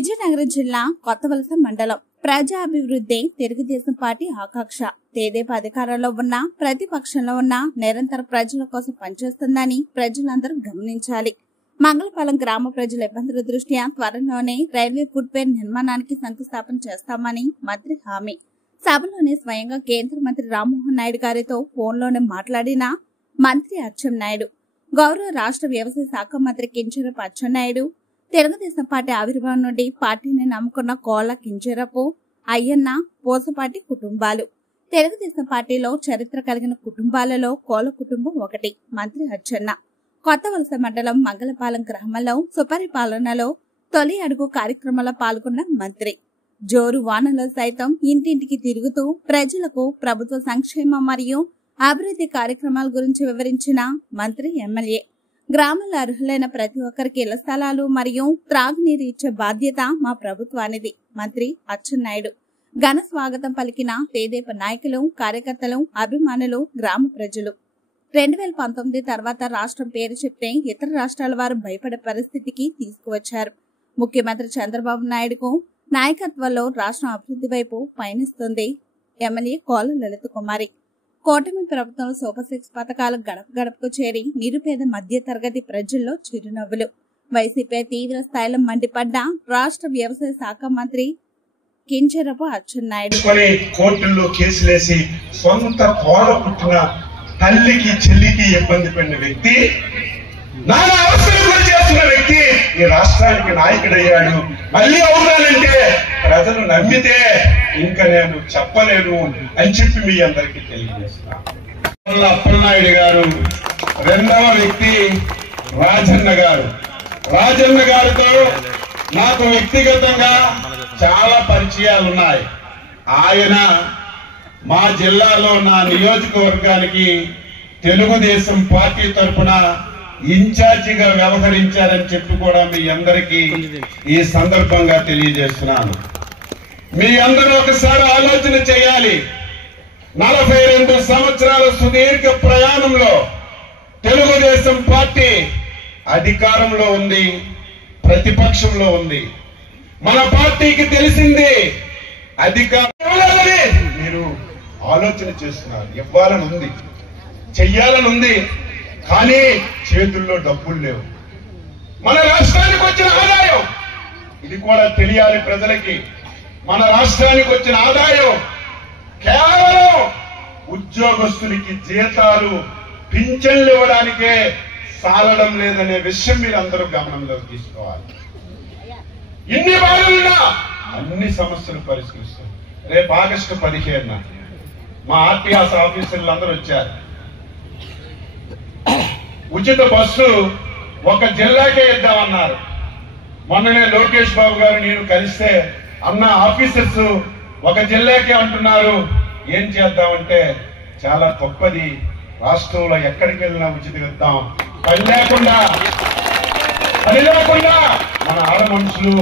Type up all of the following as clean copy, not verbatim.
విజయనగరం జిల్లా కొత్తవలస మండలం ప్రజా అభివృద్ధి తెలుగుదేశం పార్టీ ఆకాంక్ష. తెదేపా అధికారంలో ఉన్న ప్రతిపక్షంలో ఉన్న నిరంతర ప్రజల కోసం పనిచేస్తుందని ప్రజలందరూ గమనించాలి. మంగళపాలెం గ్రామ ప్రజల ఇబ్బందుల దృష్ట్యా త్వరలోనే రైల్వే ఫుట్వేర్ నిర్మాణానికి శంకుస్థాపన చేస్తామని మంత్రి హామీ. సభలోనే స్వయంగా కేంద్ర మంత్రి రామ్మోహన్ నాయుడు గారితో ఫోన్లోనే మాట్లాడిన మంత్రి అచ్చెన్నాయుడు, గౌరవ రాష్ట్ర వ్యవసాయ శాఖ మంత్రి కింజరాపు అచ్చెన్నాయుడు, తెలుగుదేశం పార్టీ ఆవిర్భావం నుండి పార్టీని నమ్ముకున్న కోళ్ల కింజరాపు, అయ్యన్న, పోసపాటి కుటుంబాలు. తెలుగుదేశం పార్టీలో చరిత్ర కలిగిన కుటుంబాలలో కోళ్ల కుటుంబం ఒకటి. మంత్రి అచ్చెన్న కొత్తవలస మండలం మంగళపాలెం గ్రామంలో సుపరిపాలనలో తొలి అడుగు కార్యక్రమంలో పాల్గొన్న మంత్రి జోరు వానలో సైతం ఇంటింటికి తిరుగుతూ ప్రజలకు ప్రభుత్వ సంక్షేమం మరియు అభివృద్ధి కార్యక్రమాల గురించి వివరించిన మంత్రి ఎమ్మెల్యే, గ్రామంలో అర్హులైన ప్రతి ఒక్కరికి ఇళ్ల స్థలాలు మరియు త్రాగునీరు ఇచ్చే బాధ్యత మా ప్రభుత్వానిది. మంత్రి అచ్చెన్నాయుడు ఘన స్వాగతం పలికిన తెదేపా నాయకులు, కార్యకర్తలు, అభిమానులు, గ్రామ ప్రజలు. 2019 తర్వాత రాష్ట్రం పేరు చెప్తే ఇతర రాష్ట్రాల వారు భయపడే పరిస్థితికి తీసుకువచ్చారు. ముఖ్యమంత్రి చంద్రబాబు నాయుడుకు నాయకత్వంలో రాష్ట్రం అభివృద్ధి వైపు పయనిస్తుంది. ఎమ్మెల్యే కోళ్ల లలిత కుమారి. కూటమి ప్రభుత్వం సూపర్ 6 పథకాలు గడప గడపకు చేరి నిరుపేద మధ్య తరగతి ప్రజల్లో చిరునవ్వులు. వైసీపీ తీవ్ర స్థాయిలో మండిపడ్డ రాష్ట్ర వ్యవసాయ శాఖ మంత్రి కింజరాపు అచ్చెన్నాయుడు. కోర్టుల్లో కేసులేసి సొంత కోడ పుట్టిన తల్లికి చెల్లికి ఇబ్బంది పడిన వ్యక్తి, నానా అవసరం చేస్తున్న వ్యక్తి ఈ రాష్ట్రానికి నాయకుడయ్యాడు. మళ్ళీ అవునానంటే ప్రజలు నమ్మితే ఇంకా నేను చెప్పలేను అని చెప్పి మీ అందరికీ తెలియజేస్తున్నాను. అప్పలనాయుడు గారు, రెండవ వ్యక్తి రాజన్న గారు. రాజన్న గారితో నాకు వ్యక్తిగతంగా చాలా పరిచయాలు ఉన్నాయి. ఆయన మా జిల్లాలో నా నియోజకవర్గానికి తెలుగుదేశం పార్టీ తరఫున ఇన్ఛార్జిగా వ్యవహరించారని చెప్పి కూడా మీ అందరికీ ఈ సందర్భంగా తెలియజేస్తున్నాను. మీ అందరూ ఒకసారి ఆలోచన చేయాలి. 42 సంవత్సరాల సుదీర్ఘ ప్రయాణంలో తెలుగుదేశం పార్టీ అధికారంలో ఉంది, ప్రతిపక్షంలో ఉంది. మన పార్టీకి తెలిసింది అధికారం. మీరు ఆలోచన చేస్తున్నారు, ఇవ్వాలని ఉంది, చెయ్యాలని ఉంది, కానీ చేతుల్లో డబ్బులు లేవు. మన రాష్ట్రానికి వచ్చిన ఆదాయం ఇది కూడా తెలియాలి ప్రజలకి. మన రాష్ట్రానికి వచ్చిన ఆదాయం కేవలం ఉద్యోగస్తులకి జీతాలు, పింఛన్లు ఇవ్వడానికే సాలడం లేదనే విషయం మీరు అందరూ గమనంలోకి తీసుకోవాలి. ఇన్ని బాధలున్నా అన్ని సమస్యలు పరిష్కరిస్తాం. రేపు ఆగస్టు 15న మా ఆర్టీఆర్ఎస్ ఆఫీసర్లు అందరూ వచ్చారు. ఉచిత బస్సు ఒక జిల్లాకే ఇద్దామన్నారు. మొన్ననే లోకేష్ బాబు గారు నేను కలిస్తే, అన్న ఆఫీసర్స్ ఒక జిల్లాకే అంటున్నారు, ఏం చేద్దామంటే చాలా గొప్పది, రాష్ట్రంలో ఎక్కడికి వెళ్ళినా ఉచితం ఇద్దాం, పని లేకుండా మన ఆడ మనుషులు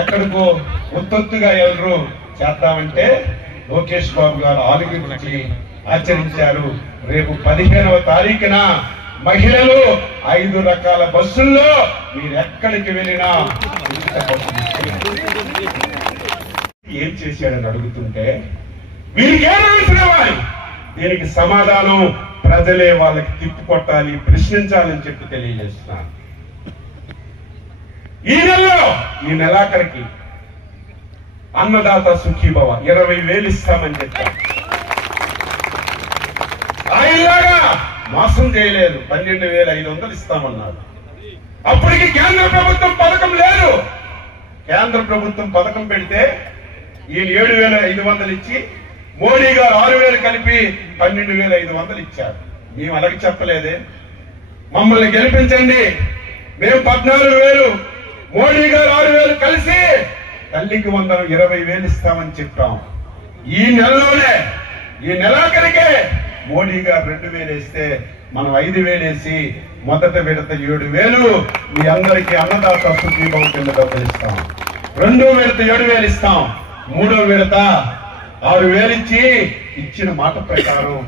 ఎక్కడికో ఉత్తొత్తుగా ఎవరు చేద్దామంటే లోకేష్ బాబు గారు ఆలోచించి ఆచరించారు. రేపు 15వ తారీఖున మహిళలు 5 రకాల బస్సుల్లో మీరు ఎక్కడికి వెళ్ళినా ఏం చేశాడని అడుగుతుంటే వీరికి ఏమవుతున్నవారు, దీనికి సమాధానం ప్రజలే వాళ్ళకి తిప్పికొట్టాలి, ప్రశ్నించాలని చెప్పి తెలియజేస్తున్నాను. ఈ నెలాఖరికి అన్నదాత సుఖీభవ 20,000 ఇస్తామని చెప్పారు. ఆయనలాగా మోసం చేయలేదు, 12,500 ఇస్తామన్నారు. అప్పటికి కేంద్ర ప్రభుత్వం పథకం లేదు. కేంద్ర ప్రభుత్వం పథకం పెడితే ఈయన 7,500 ఇచ్చి, మోడీ గారు 6,000 కలిపి 12,500 ఇచ్చారు. మేము అలాగే చెప్పలేదే, మమ్మల్ని గెలిపించండి, మేము 14,000, మోడీ గారు 6,000 కలిసి తల్లికి 20,000 ఇస్తామని చెప్పాం. ఈ నెలలోనే, ఈ నెలాఖరికే మోడీ గారు 2,000 ఇస్తే మనం 5,000 వేసి మొదట విడత 7,000 మీ అందరికీ అన్నదాత సుఖీభవ కింద డబ్బులు ఇస్తాం. 2వ విడత 7,000 ఇస్తాం. 3వ విడత 6,000 ఇచ్చి, ఇచ్చిన మాట ప్రకారం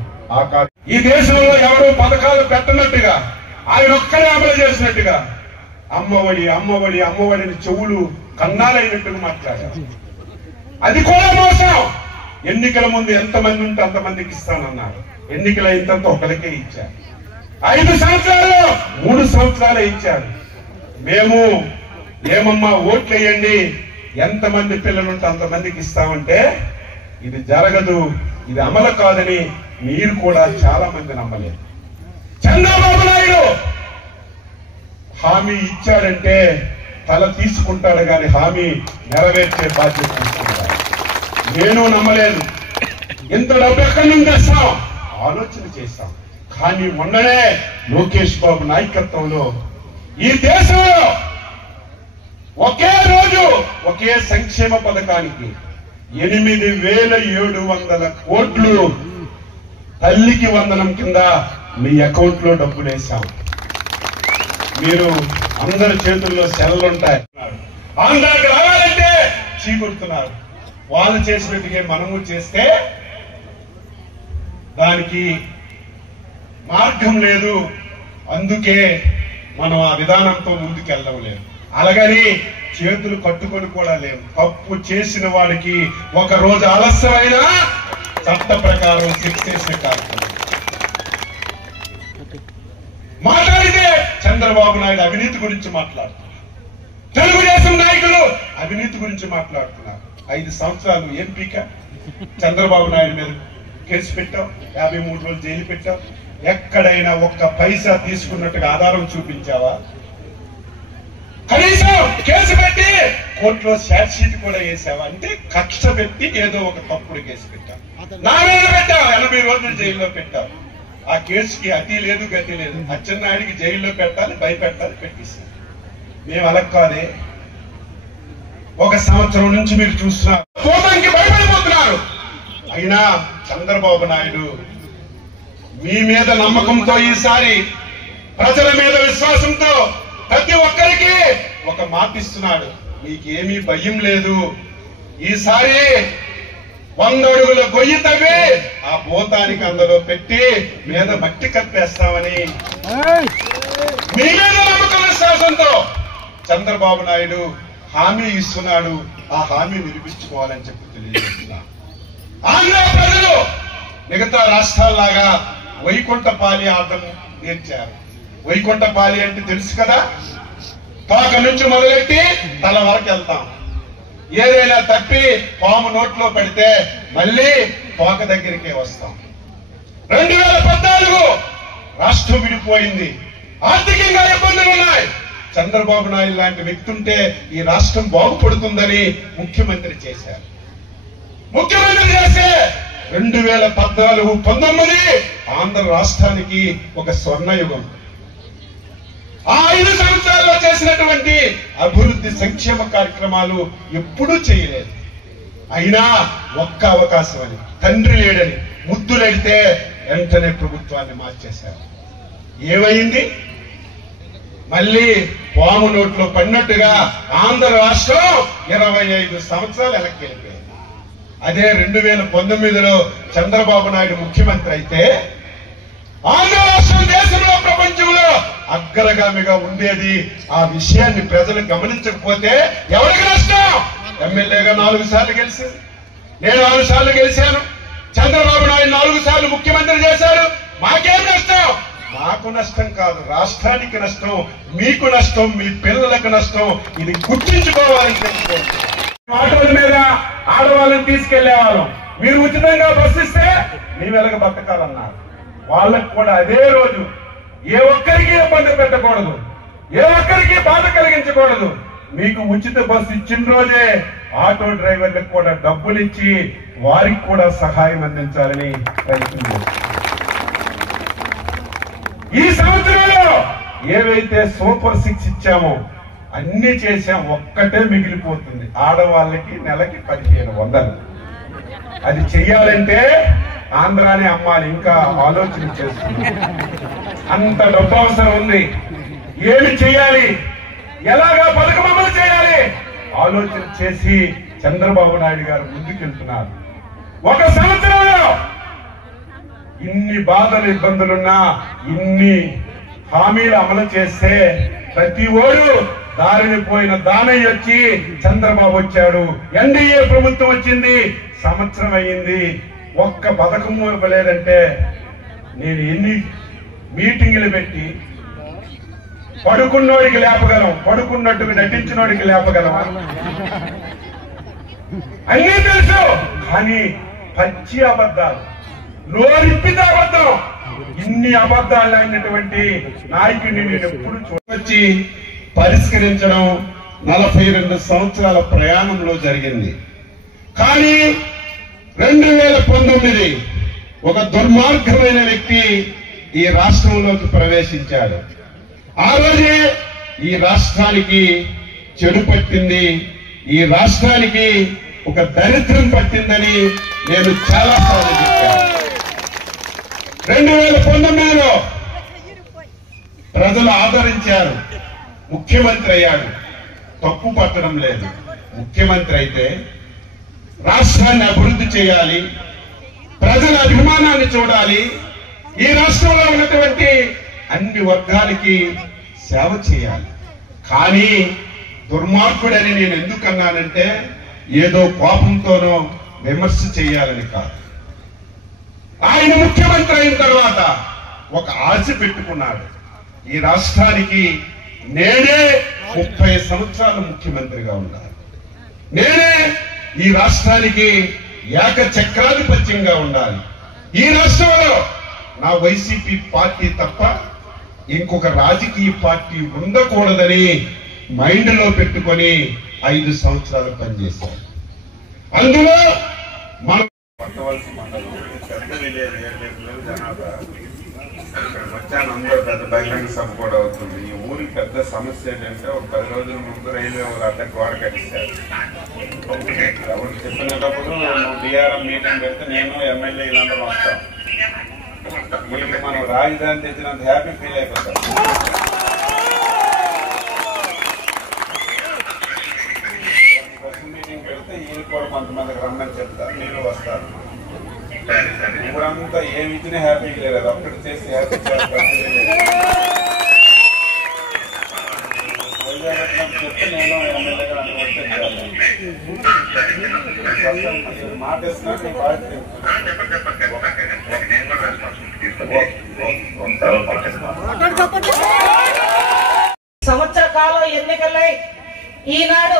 ఈ దేశంలో ఎవరో పథకాలు పెట్టనట్టుగా ఆయన ఒక్కడే అమలు చేసినట్టుగా అమ్మఒడి అమ్మఒడిని చెవులు కన్నాలైనట్టుగా మాట్లాడారు. అది కూడా మోసం. ఎన్నికల ముందు ఎంతమంది ఉంటే అంతమందికి ఇస్తానన్నారు. ఎన్నికలు అయిన తర్వాత ఒకరికే ఇచ్చారు. 5 సంవత్సరాలు 3 సంవత్సరాలే ఇచ్చారు. మేము ఏమమ్మా ఓట్లు వేయండి, ఎంతమంది పిల్లలుంటే అంతమందికి ఇస్తామంటే ఇది జరగదు, ఇది అమలు కాదని మీరు కూడా చాలా మంది నమ్మలేదు. చంద్రబాబు నాయుడు హామీ ఇచ్చాడంటే తల తీసుకుంటాడు కానీ హామీ నెరవేర్చే బాధ్యత తీసుకుంటాడు. నేను నమ్మలేదు. ఎంత డబ్బు ఎక్కడి నుంచి తెస్తాం ఆలోచన చేస్తాం. కానీ మొన్ననే లోకేష్ బాబు నాయకత్వంలో ఈ దేశంలో ఒకే రోజు ఒకే సంక్షేమ పథకానికి 8,700 కోట్లు తల్లికి వందనం కింద మీ అకౌంట్ లో డబ్బులు వేశాం. మీరు అందరి చేతుల్లో సెల్లుంటాయి. ఆంధ్రాకి రావాలంటే చీకొడుతున్నారు. వాళ్ళు చేసినట్టుగా మనము చేస్తే దానికి మార్గం లేదు. అందుకే మనం ఆ విధానంతో ముందుకెళ్ళడం లేదు. అలాగని చేతులు కట్టుకొని కూడా లేవు. తప్పు చేసిన వాడికి ఒక రోజు ఆలస్యమైనా చట్ట ప్రకారం శిక్ష చేసే కార్యక్రమం. మాట్లాడితే చంద్రబాబు నాయుడు అవినీతి గురించి మాట్లాడుతున్నారు. తెలుగుదేశం నాయకులు అవినీతి గురించి మాట్లాడుతున్నారు. 5 సంవత్సరాలు ఎంపీగా చంద్రబాబు నాయుడు మీద కేసు పెట్టాం. 53 రోజులు జైలు పెట్టాం. ఎక్కడైనా ఒక్క పైసా తీసుకున్నట్టుగా ఆధారం చూపించావా? కనీసం కేసు పెట్టి కోర్టులో ఛార్జ్ షీట్ కూడా వేసావా? అంటే కక్ష పెట్టి ఏదో ఒక తప్పుడు కేసు పెట్టావు. నా మీద పెట్టావు. 80 రోజులు జైల్లో పెట్టావు. ఆ కేసుకి అతి లేదు గతి లేదు. అచ్చెన్నాయుడికి జైల్లో పెట్టాలి, భయపెట్టాలి, పెట్టేసారు. మేము అలా కాదే. 1 సంవత్సరం నుంచి మీరు చూస్తున్నారు, కోపానికి భయపడిపోతున్నారు. అయినా చంద్రబాబు నాయుడు మీ మీద నమ్మకంతో, ఈసారి ప్రజల మీద విశ్వాసంతో ప్రతి ఒక్కరికి ఒక మాట ఇస్తున్నాడు. మీకేమీ భయం లేదు. ఈసారి 100 అడుగుల గొయ్యి తవ్వి ఆ భూతానికి అందులో పెట్టి మీద మట్టి కప్పేస్తామని మీ మీద నమ్మకం విశ్వాసంతో చంద్రబాబు నాయుడు హామీ ఇస్తున్నాడు. ఆ హామీ నిరూపించుకోవాలని చెప్పి తెలియజేస్తున్నా. ఆంధ్ర ప్రజలు మిగతా రాష్ట్రాల్లాగా వైకుంఠపాలి ఆటం నేర్చారు. వైకుంఠపాలి అంటే తెలుసు కదా, తోక నుంచి మొదలెట్టి తల వరకు వెళ్తాం. ఏదైనా తప్పి పాము నోట్లో పెడితే మళ్ళీ తోక దగ్గరికే వస్తాం. 2014 రాష్ట్రం విడిపోయింది. ఆర్థికంగా ఇబ్బందులు ఉన్నాయి. చంద్రబాబు నాయుడు లాంటి వ్యక్తి ఉంటే ఈ రాష్ట్రం బాగుపడుతుందని ముఖ్యమంత్రి చేశారు. ముఖ్యమంత్రి చేస్తే 2014-19 ఆంధ్ర రాష్ట్రానికి ఒక స్వర్ణయుగం. ఆ 5 సంవత్సరాల్లో చేసినటువంటి అభివృద్ధి సంక్షేమ కార్యక్రమాలు ఎప్పుడూ చేయలేదు. అయినా ఒక్క అవకాశం అని, తండ్రి లేడని ముద్దులెడితే వెంటనే ప్రభుత్వాన్ని మార్చేశారు. ఏమైంది? మళ్ళీ పాము నోట్లో పడినట్టుగా ఆంధ్ర రాష్ట్రం 25 సంవత్సరాలు వెనక్కి వెళ్ళిపోయింది. అదే 2019లో చంద్రబాబు నాయుడు ముఖ్యమంత్రి అయితే ఆంధ్ర రాష్ట్రం దేశంలో ప్రపంచంలో అగ్రగామిగా ఉండేది. ఆ విషయాన్ని ప్రజలు గమనించకపోతే ఎవరికి నష్టం? ఎమ్మెల్యేగా 4 సార్లు గెలిచింది. నేను 4 సార్లు గెలిచాను. చంద్రబాబు నాయుడు 4 సార్లు ముఖ్యమంత్రి చేశారు. మాకేం నష్టం? మాకు నష్టం కాదు, రాష్ట్రానికి నష్టం, మీకు నష్టం, మీ పిల్లలకు నష్టం. ఇది గుర్తించుకోవాలని చెప్పి ఆటోల మీద ఆడవాళ్ళని తీసుకెళ్లేవాళ్ళం. మీరు ఉచితంగా బస్సు ఇస్తే మీ వెలగ బతకాలన్నారు. వాళ్ళకు కూడా అదే రోజు ఏ ఒక్కరికి ఇబ్బంది పెట్టకూడదు, ఏ ఒక్కరికి బాధ కలిగించకూడదు. మీకు ఉచిత బస్సు ఇచ్చిన రోజే ఆటో డ్రైవర్లకు కూడా డబ్బులు ఇచ్చి వారికి కూడా సహాయం అందించాలని ప్రయత్నం చేస్తారు. ఈ సంవత్సరంలో ఏవైతే సూపర్ 6 ఇచ్చామో అన్ని చేసాం. ఒక్కటే మిగిలిపోతుంది. ఆడవాళ్ళకి నెలకి 1500. అది చెయ్యాలంటే ఆంధ్రాని అమ్మాలి. ఇంకా ఆలోచన చేస్తుంది. అంత డబ్బు అవసరం ఉంది. ఏమి చేయాలి, ఎలాగా పథకం అమలు చేయాలి ఆలోచన చేసి చంద్రబాబు నాయుడు గారు ముందుకెళ్తున్నారు. 1 సంవత్సరంలో ఇన్ని బాధలు ఇబ్బందులున్నా ఇన్ని హామీలు అమలు చేస్తే ప్రతి ఓడు దారిని పోయిన దానయ్య వచ్చి చంద్రబాబు వచ్చాడు, ఎన్డీఏ ప్రభుత్వం వచ్చింది, సంవత్సరం అయ్యింది, ఒక్క పథకం ఇవ్వలేదంటే నేను ఎన్ని మీటింగులు పెట్టి పడుకున్నోడికి లేపగలం, పడుకున్నట్టుగా నటించినోడికి లేపగలం, అన్నీ తెలుసు. కానీ పచ్చి అబద్ధాలు, నోరిప్పితే అబద్ధం. ఇన్ని అబద్ధాలు అయినటువంటి నాయకుడిని నేను ఎప్పుడు చూడొచ్చి పరిష్కరించడం 42 సంవత్సరాల ప్రయాణంలో జరిగింది. కానీ 2019 ఒక దుర్మార్గమైన వ్యక్తి ఈ రాష్ట్రంలోకి ప్రవేశించాడు. ఆ రోజే ఈ రాష్ట్రానికి చెడు పట్టింది, ఈ రాష్ట్రానికి ఒక దరిద్రం పట్టిందని నేను చాలాసార్లు చెప్పాను. 2019లో ప్రజలు ఆదరించారు, ముఖ్యమంత్రి అయ్యాడు, తప్పు పట్టడం లేదు. ముఖ్యమంత్రి అయితే రాష్ట్రాన్ని అభివృద్ధి చేయాలి, ప్రజల అభిమానాన్ని చూడాలి, ఈ రాష్ట్రంలో ఉన్నటువంటి అన్ని వర్గాలకి సేవ చేయాలి. కానీ దుర్మార్గుడని నేను ఎందుకన్నానంటే ఏదో కోపంతోనో విమర్శ చేయాలని కాదు. ఆయన ముఖ్యమంత్రి అయిన తర్వాత ఒక ఆశ పెట్టుకున్నాడు, ఈ రాష్ట్రానికి నేనే 30 సంవత్సరాలు ముఖ్యమంత్రిగా ఉండాలి, నేనే ఈ రాష్ట్రానికి ఏకచక్రాధిపత్యంగా ఉండాలి, ఈ రాష్ట్రంలో నా వైసీపీ పార్టీ తప్ప ఇంకొక రాజకీయ పార్టీ ఉండకూడదని మైండ్ లో పెట్టుకొని 5 సంవత్సరాలు పనిచేశారు. అందులో మనం పట్టవలసి మండలం పెద్ద విలేజ్, జనాభా వచ్చాను, అందరూ పెద్ద బహిరంగ సభ కూడా అవుతుంది. ఈ ఊరికి పెద్ద సమస్య ఏంటంటే ఒక 10 రోజుల ముందు రైల్వే వాళ్ళు అడ్డ గోడ కట్టిస్తారు. ఎవరు చెప్పినప్పుడు నువ్వు డిఆర్ఎం మీటింగ్ పెడితే నేను ఎమ్మెల్యే ఇలాంటి వస్తాం, వీళ్ళకి మనం రాజధాని తెచ్చినంత హ్యాపీ ఫీల్ అయిపోతాం. మీటింగ్ పెడితే వీళ్ళు కూడా కొంతమందికి రమ్మని చెప్తారు, మీరు వస్తారు. ఊరంతా ఏమి ఇచ్చినా హ్యాపీగా లేదు, అప్పుడు చేసి హ్యాపీ చేస్తారు. చెప్తే నేను ఎమ్మెల్యేగా మాట ఇస్తున్నా నీ బాధ్యత. సంవత్సర కాలం ఎన్నికలై ఈనాడు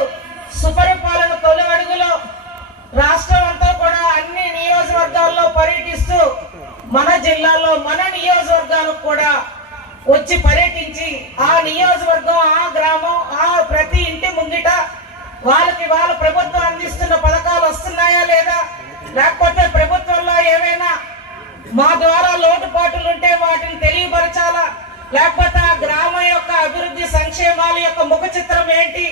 సుపరిపాలన తొలి అడుగులో రాష్ట్రం అంతా కూడా అన్ని నియోజకవర్గాల్లో పర్యటిస్తూ మన జిల్లాలో మన నియోజకవర్గాలకు కూడా వచ్చి పర్యటించి ఆ నియోజకవర్గం, ఆ గ్రామం, ఆ ప్రతి ఇంటి ముంగిట వాళ్ళకి వాళ్ళ ప్రభుత్వం అందిస్తున్న పథకాలు వస్తున్నాయా లేదా, లేకపోతే ప్రభుత్వంలో ఏమైనా మా ద్వారా లోటుపాట్లు ఉంటే వాటిని తెలియపరచాలా, లేకపోతే ఆ గ్రామం యొక్క అభివృద్ధి సంక్షేమాల యొక్క ముఖ చిత్రం ఏంటి,